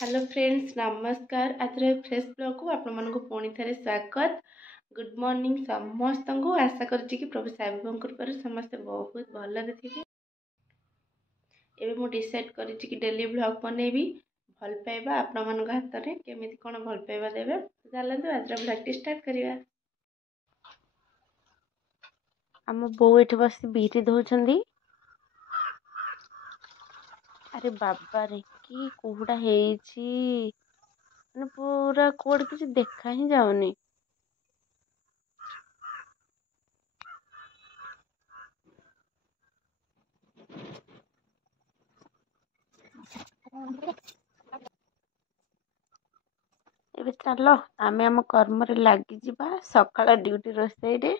Hello friends नमस्कार आज fresh blog को आपण मानक पुणी थे स्वागत। गुड मॉर्निंग समस्त को आशा करुच्ची कि प्रभु साई बाबा कृपार समस्ते बहुत भलरे थे। एबे मु डिसाइड करिछि कि डेली ब्लॉग बनैबी भल पाइबा आपण मानक हाथ रे केमिति कोन भल पाइबा देबे। चलंतु आज ब्लॉग स्टार्ट करिया। हम बो एठ बस बीटी धोछंदी। अरे बाबा रे कि कोहुडा हेछि ମାନେ पूरा कोड किसी देखा ही जाऊनी। एबे चलो आमे आम कर्म रे लागी जिबा सकाळ ड्यूटी रोसई रे।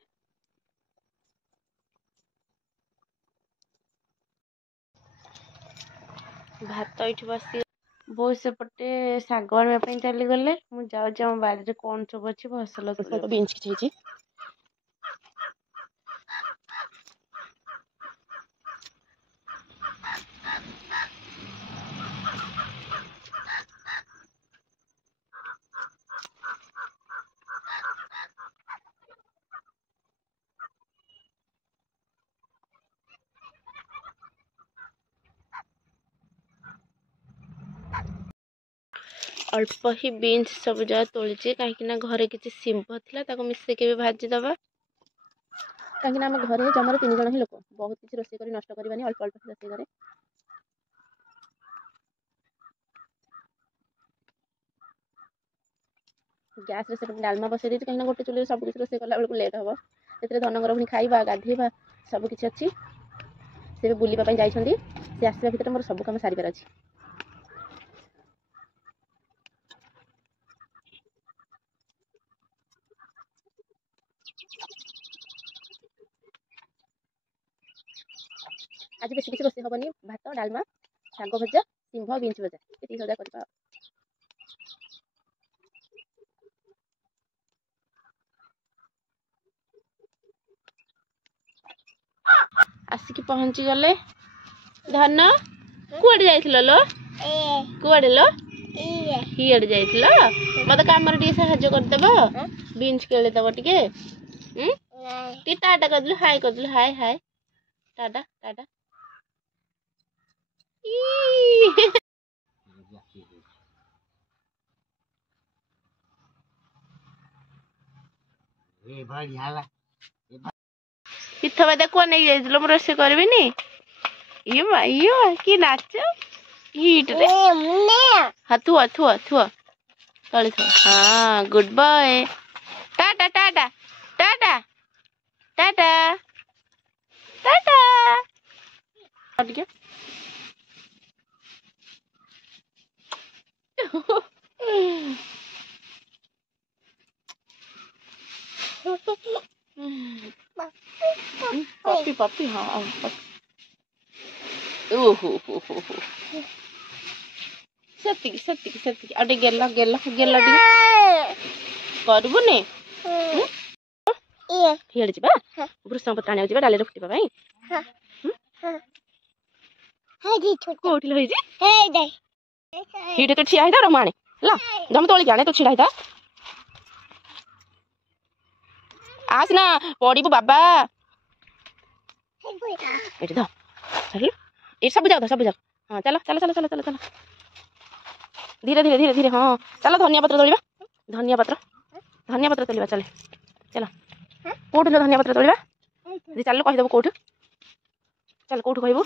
भात एठी बसी बहुत सेपटे साग आने चली गले मु जाऊँ आम बाड़ी कौन सब अच्छी फसल बीन्स कि अल्प ही बीन्स सब जगह तोली कहीं घरे किसी शिंभ था मिसेक भाजी दबा कहीं आम घर जमार 3 जन ही लोक बहुत किसी रोषे कर नष्ट करवानी अल्प अल्प रोषे करे। गैस रे से डालमा बसई दी कहीं गोटे चुली सब किसी रोषे कला बेलू लेट हम से धनगर पुणी खाइबा गाधेबा सब किसी अच्छी से बुलवाई जाइए सी आसवा भितर मोर सब कम सारिबार अच्छी। आज बेस किसी रोषे हेनी भात डालमा शाग भजा शिंभ बीन्स भजा ये सजा करवा। आसिक पहुंची गले धन कुआडे जाइथिलो लो कुआडे लो हियाडे जाइथिलो मते काम रे टी सहाय्य कर देबो बीन्स केले दबो टिके टी टाटा कर दिलु हाय हाय टाटा टाटा ए भाई हाला इथबा देखो नहीं जाइथिलो म रोसे करबिनी यो कि नाच हीट रे हां थुआ थुआ थुआ तळे थुआ हां गुड बॉय टाटा टाटा टाटा टाटा टाटा हट गया पप्पी पप्पी हाँ ओहो सत्तिकी सत्तिकी सत्तिकी अटे गेला गेला गेला टी करबुनी हियाडे जिबा भृषंग पत्र आनिया जिबा डाले फुटिबा भाई कोठी लई जी हिडे तो ठिया हिदा रमाणे ला जम तोली जाने तो छिडा हिदा आसना पड़ीबू बाबा एठी ध चल ए सब जाओ हां चलो चलो चलो चलो चलो चलो धीरे धीरे धीरे धीरे हां चलो धनिया पत्र तोलिबा चले चलो कोठ लो धनिया पत्र तोलिबा दे चल कहि देबो कोठ चल कोठ कहबो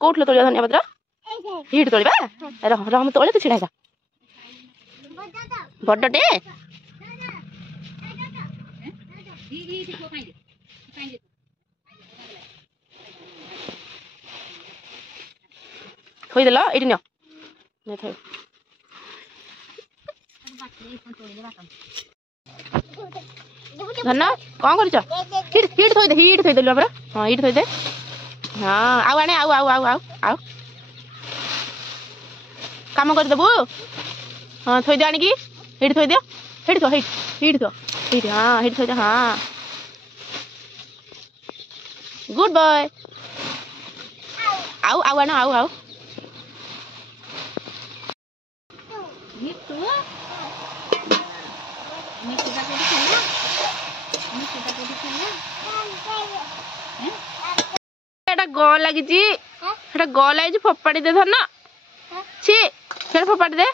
कोठ लो तोलिबा धनिया पत्र हीट तोलिबा रह रह हम तोले तो छिडा जा बड्डटे थोई देला एठी न नै थोई धन्ना कौन कर हीट हीट थोई दे बाबा हाँ हीट थोई दे हाँ आउ आने आउ आउ आउ आउ आउ काम कर देबू हाँ थोई दे आनिकी हीट थोई दियो हीट थो हीट थो हीट हाँ हीट थोई दे हाँ गुड बॉय आउ आउ आना आउ आउ ମିଟୁ ମିଟୁଟା କୋଉଠି ଥିଲା ମିଟୁଟା କୋଉଠି ଥିଲା এটা গ লাগিছি এটা গ লাগিছি ফোপাড়ি দে ধন ছি সেটা ফোপাড়ি দে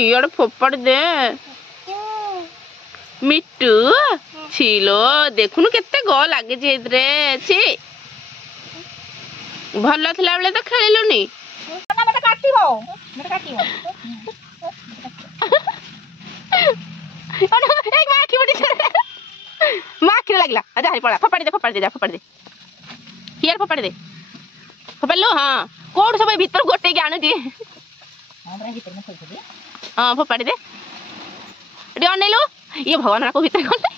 ইয়ড়ে ফোপাড়ি দে মিটু ছিল দেখুনু কেতে গ লাগিছি এতে ছি ভাল থিলা বেলে তো খেলিলুনি মতে কাটিব মতে কাটিব এই মা কি বলি মা কি লাগলা আজা হাই পড়া ফোপাড়ি দে যা ফোপাড়ি দে হিয়ার ফোপাড়ি দে ফোপাড়লো হ্যাঁ কোড সবাই ভিতর গোটে কি আনুছি আমরা ভিতর মে থইছি হ্যাঁ ফোপাড়ি দে এটি অনেইলু ইয়ে ভগবান রাখো ভিতরে গলে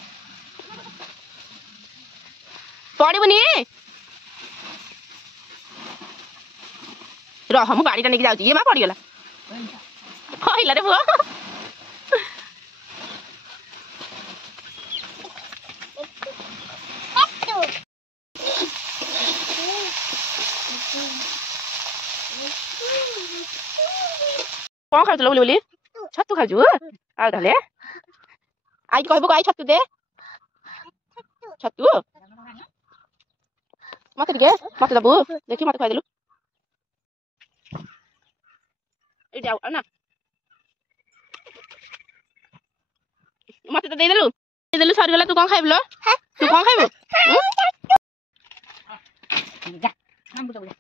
পড়িবনি রহ মু গাড়িটা নেকি যাচ্ছি ইয়ে মা পড়িগলা হইলা রে পুଅ କଣ ଖାଉଥିଲ ବୋଲି ବୋଲି ଛତୁ ଖାଉଛୁ ଆଉ ତାହେଲେ ଆଇ କହିବୁ ଆଇ ଛତୁ ଦେ ଛତୁ ମତେ ଟିକେ ମତେ ଦବୁ ଦେଖି ମତେ ଖାଇଦେଲୁ ଏଇଠି ଆଉ ନା ମତେ ତ ଦେଇଦେଲୁ ସରିଗଲା ତୁ କଣ ଖାଇବୁ ଲୋ ତୁ କଣ ଖାଇବୁ যা নাম বুঝা বুঝা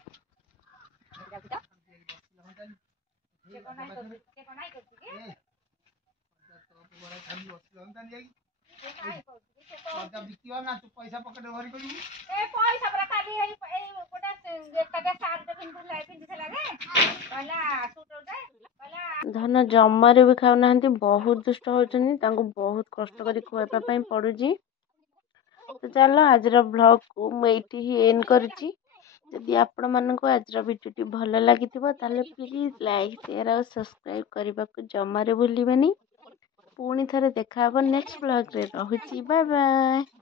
ଧନ ଜମାରେ ବି ଖାଉନାହାନ୍ତି ବହୁତ ଦୁଷ୍ଟ ହଉଛନ୍ତି ତାଙ୍କୁ ବହୁତ କଷ୍ଟ କରି ଖୁଆଇବା ପାଇଁ ପଡୁଛି ତ ଚାଲ ଆଜିର ବ୍ଲଗକୁ ମୁଁ ଏଇଠି ହିଁ ଏଣ୍ଡ କରୁଛି ଯଦି ଆପଣମାନଙ୍କୁ ଆଜିର ଭିଡ଼ିଓଟି ଭଲ ଲାଗିଥିବ ତାହେଲେ ପ୍ଲିଜ୍ ଲାଇକ୍ ସେୟାର ଆଉ ସବସ୍କ୍ରାଇବ୍ କରିବାକୁ ଜମାରେ ଭୁଲିବେନି ପୁଣି ଥରେ ଦେଖା ହବ ନେକ୍ସଟ ବ୍ଲଗରେ ରହୁଛି ବାଏ ବାଏ।